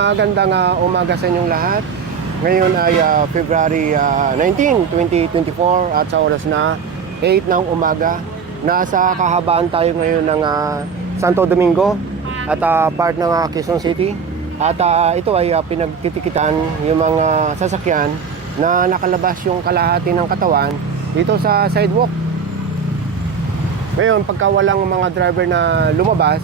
Magandang umaga sa inyong lahat. Ngayon ay February 19, 2024 at sa oras na 8 ng umaga. Nasa kahabaan tayo ngayon ng Santo Domingo at part ng Quezon City. At ito ay pinagtitikitan yung mga sasakyan na nakalabas yung kalahati ng katawan dito sa sidewalk. Ngayon, pagka walang mga driver na lumabas,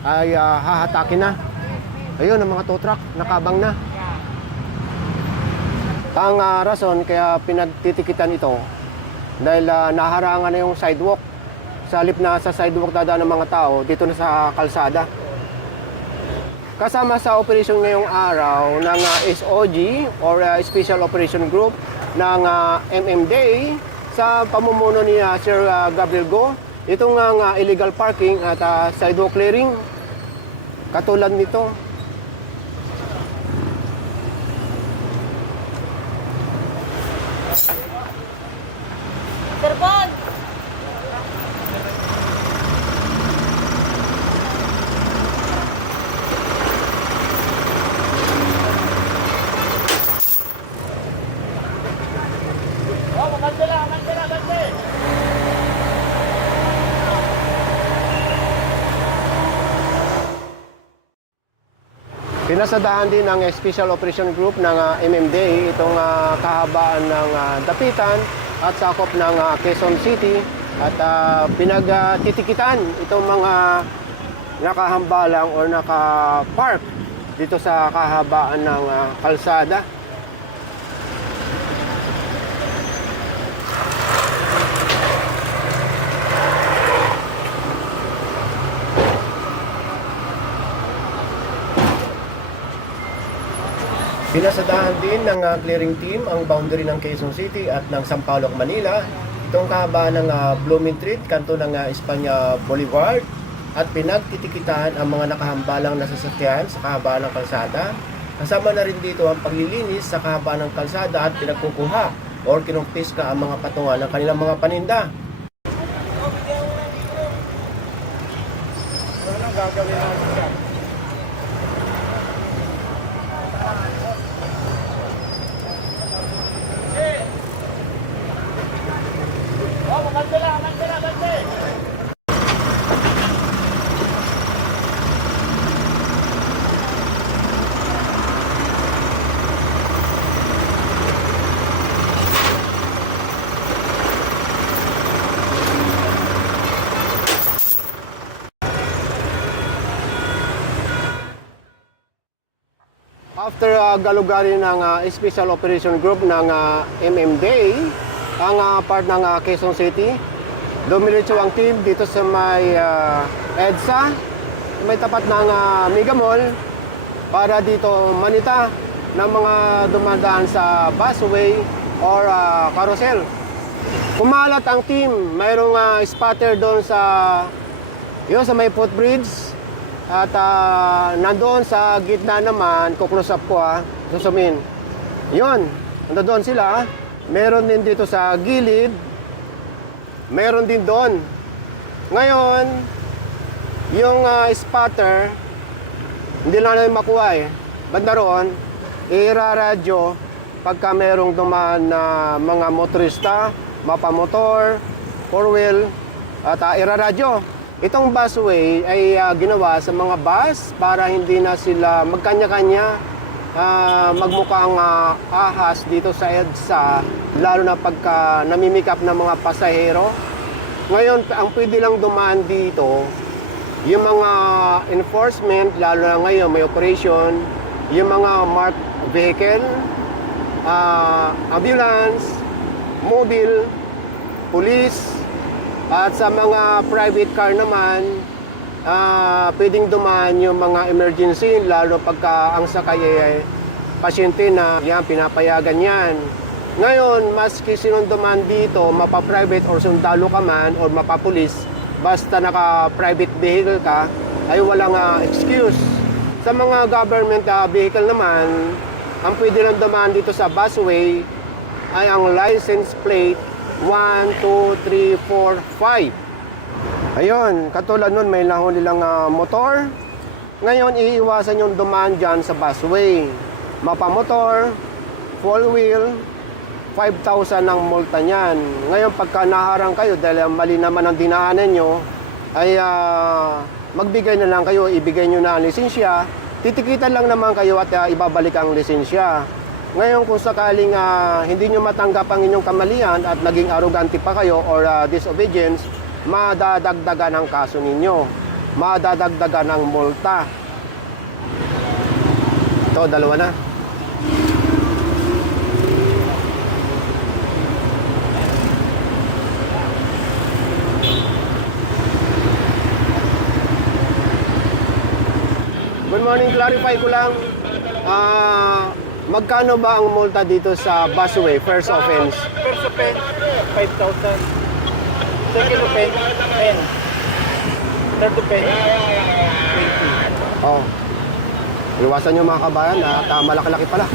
ay hahatakin na. Ayun, ang mga tow truck, nakabang na. Ang rason kaya pinagtitikitan ito, dahil naharangan na yung sidewalk. Sa halip na sa sidewalk dadaan ng mga tao, dito na sa kalsada. Kasama sa operation ngayong araw ng SOG or Special Operation Group ng MMDA sa pamumuno ni Sir Gabriel Go, itong illegal parking at sidewalk clearing. Katulad nito, Terbon! Oh, maganda lang, maganda. pinasadahan din ng Special Operation Group ng MMDA itong kahabaan ng Dapitan at sakop ng Quezon City at pinagtitikitan itong mga nakahambalang o nakapark dito sa kahabaan ng kalsada. Pinasadahan din ng clearing team ang boundary ng Quezon City at ng Sampaloc, Manila. Itong kahabaan ng Blooming Street, kanto ng Espanya Boulevard, at pinagtitikitan ang mga nakahambalang na sasakyan sa kahabaan ng kalsada. Kasama na rin dito ang paglilinis sa kahabaan ng kalsada at pinagkukuha o kinumpiska ang mga patungan ng kanilang mga paninda. Ano gagawin natin? After galugarin ng Special Operation Group ng MMDA, ang part ng Quezon City, dumiretso ang team dito sa may EDSA, may tapat ng Mega Mall, para dito manita ng mga dumadaan sa busway or carousel. Kumalat ang team, mayroong spotter doon sa may footbridge. At nandoon sa gitna naman, kuklose up ko susumin. Yun, nandoon sila. Meron din dito sa gilid. Meron din doon. Ngayon, yung spotter, hindi lang namin makuha Banda roon, iraradyo pagka merong dumaan na mga motorista, mapamotor, four-wheel, at iraradyo. Itong busway ay ginawa sa mga bus para hindi na sila magkanya-kanya magmukhang ahas dito sa EDSA, lalo na pagka namimikap ng mga pasahero. Ngayon, ang pwede lang dumaan dito, yung mga enforcement, lalo na ngayon may operation, yung mga marked vehicle, ambulance, mobile, police, at sa mga private car naman, pwedeng dumaan yung mga emergency, lalo pagka ang sakay ay pasyente na pinapayagan yan. Ngayon, maski sinong dumaan dito, mapa-private or sundalo ka man or mapa-police, basta naka-private vehicle ka, ay walang excuse. Sa mga government vehicle naman, ang pwede lang dumaan dito sa busway ay ang license plate 1, 2, 3, 4, 5. Ayun, katulad nun, may nahuli lang motor, Ngayon, iiwasan yung dumaan dyan sa busway. Mapamotor, full wheel, 5,000 ang multa niyan. Ngayon, pagka naharang kayo dahil mali naman ang dinaanan nyo, ay magbigay na lang kayo, ibigay nyo na ang lisensya, titikitan lang naman kayo at ibabalik ang lisensya. Ngayon, kung sakaling hindi nyo matanggap ang inyong kamalian at naging arrogante pa kayo or disobedience, madadagdagan ang kaso ninyo. Madadagdagan ang multa. Ito, dalawa na. Good morning, clarify ko lang. Magkano ba ang multa dito sa busway, first offense? First offense, 5,000. Second offense, 10. Third offense, 20. Oh. Iwasan nyo mga kabayan at malaki-laki pala.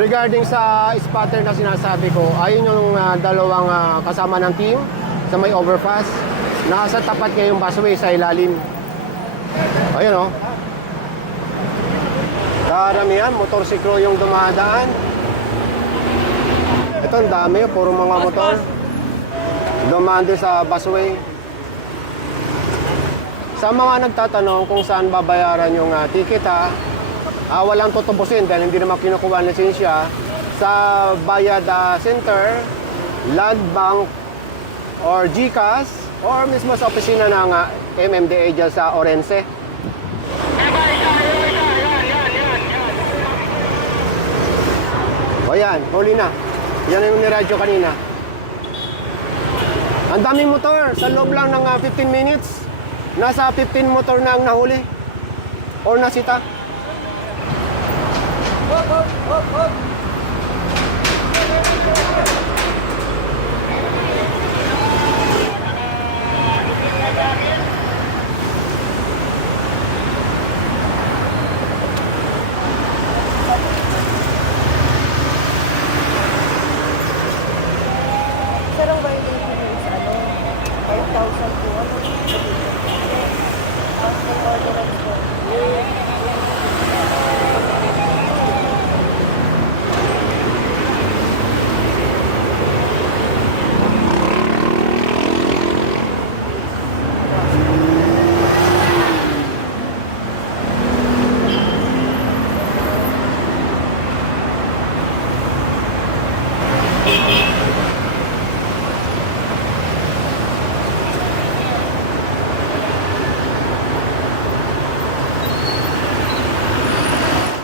Regarding sa spotter na sinasabi ko, ayun yung dalawang kasama ng team sa may overpass. Nasa tapat ngayong busway sa ilalim. Ayun oh. Karamihan, motorsiklo yung dumadaan. Ito, ang dami, puro mga motor. Dumaan din sa busway. Sa mga nagtatanong kung saan babayaran yung ticket walang tutubusin dahil hindi naman kinukuha ang lisensya sa Bayad Center, Land Bank, or GCash, or mismo sa opisina ng MMDA dyan sa Orense. O yan, huli na. Yan yung niradyo kanina. Ang daming motor. Sa loob lang ng 15 minutes, nasa 15 motor na ang nahuli or nasita. Sarang violation is 5,000 po. After ordinance po.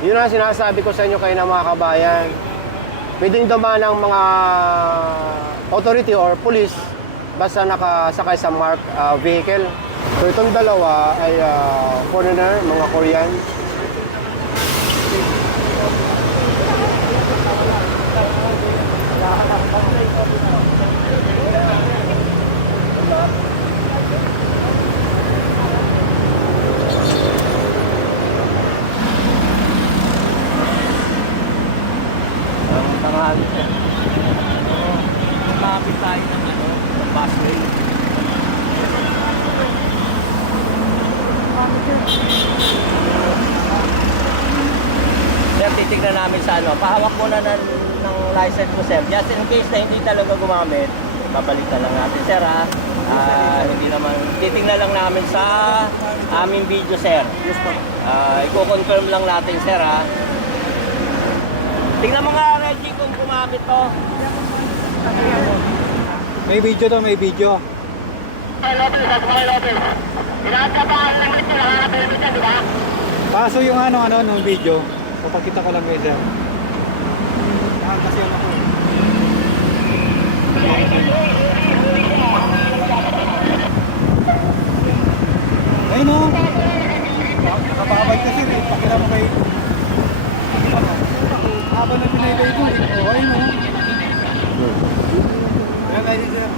Yun ang sinasabi ko sa inyo kayo na mga kabayan. Pwedeng dumaan ng mga authority or police basta nakasakay sa marked vehicle. So itong dalawa ay foreigner, mga Korean. Tanghali. Makapit tayo ng busway. Sir, titignan namin sa pahawak muna ng license mo, sir. Just in case na hindi talaga gumamit, babalik na lang natin, sir, hindi naman, titignan lang namin sa aming video, sir. Yes po. I-confirm lang natin, sir, Tingnan mo nga, Reggie, kung gumamit to. May video daw, may video. Paso yung nung video. Papakita ko lang kayo, sir. Kasi ako. Ayun o. Nakababay kasi, pakita mo kayo. Habang na pinaybay ko, ayun o. Ayan, sir.